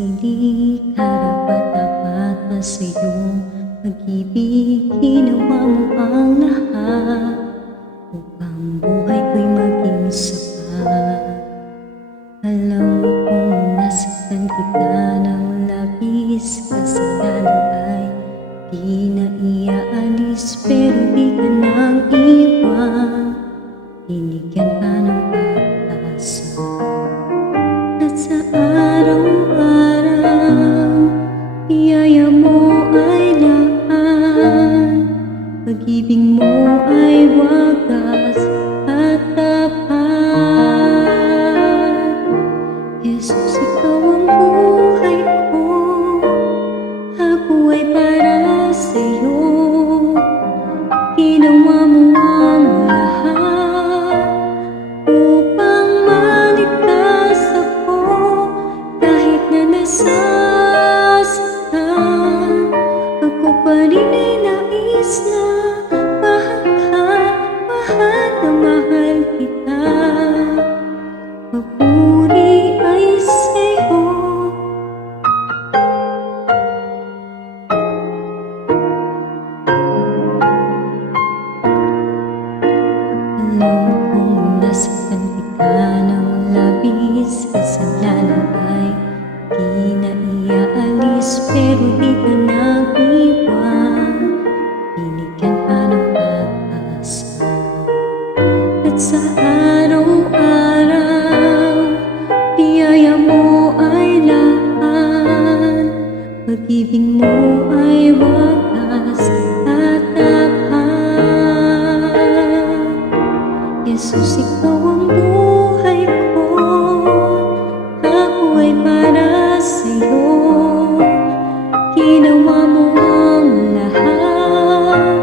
sarili, karapat-dapat na sa iyong pag-ibig. Ginawa mo ang lahat upang buhay ko'y maging sapat. Alam kong nasaktan kita ng labis, kasalanan ay di na iaalis, pero di ka nang iwan, binigyan ka ng pag-asa. At sa araw-araw, biyaya mo ay lahat, pag-ibig mo ay wagas at tapat. Jesus, ikaw ang buhay ko, ako ay para sa'yo. Ginawa mo ang lahat upang maligtas ako, kahit na nasasaktan, ako pa rin ay nais na mahal na mahal kita. Papuri ay sa'yo. Alam kong nasaktan kita ng labis, kasalanan ay di na iaalis, pero di ka nang iwan, binigyan ka ng pag-asa. At sa araw-araw, biyaya mo ay lahat, pag-ibig mo ay wagas at tapat. Jesus, ikaw ang buhay ko, ako ay para sa'yo. Ginawa mo ang lahat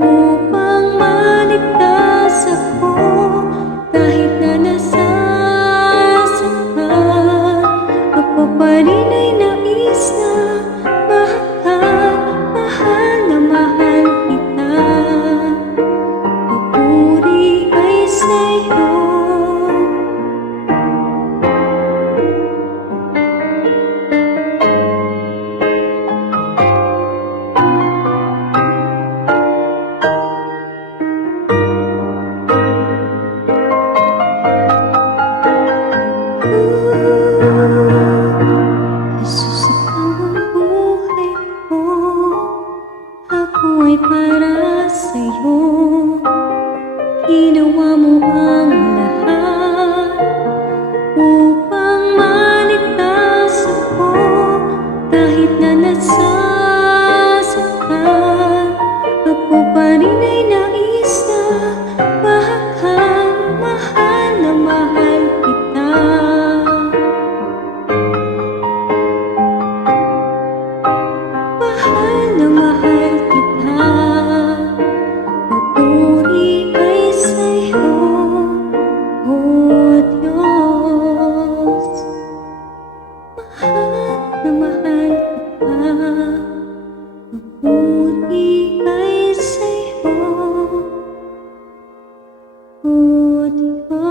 upang maligtas ako, kahit na nasasaktan, ako pa rin ay nais na mahal na mahal kita. Papuri ay sa'yo. Jesus, ikaw ang buhay ko, ako ay para sa'yo. Ginawa mo ang lahat upang maligtas ako, kahit na nasasaktan, ako pa rin ay nais na mahal na mahal kita. Mahal na mahal kita. Papuri ay sa'yo, O Diyos. Mahal na mahal kita. Papuri ay sa'yo, O Diyos.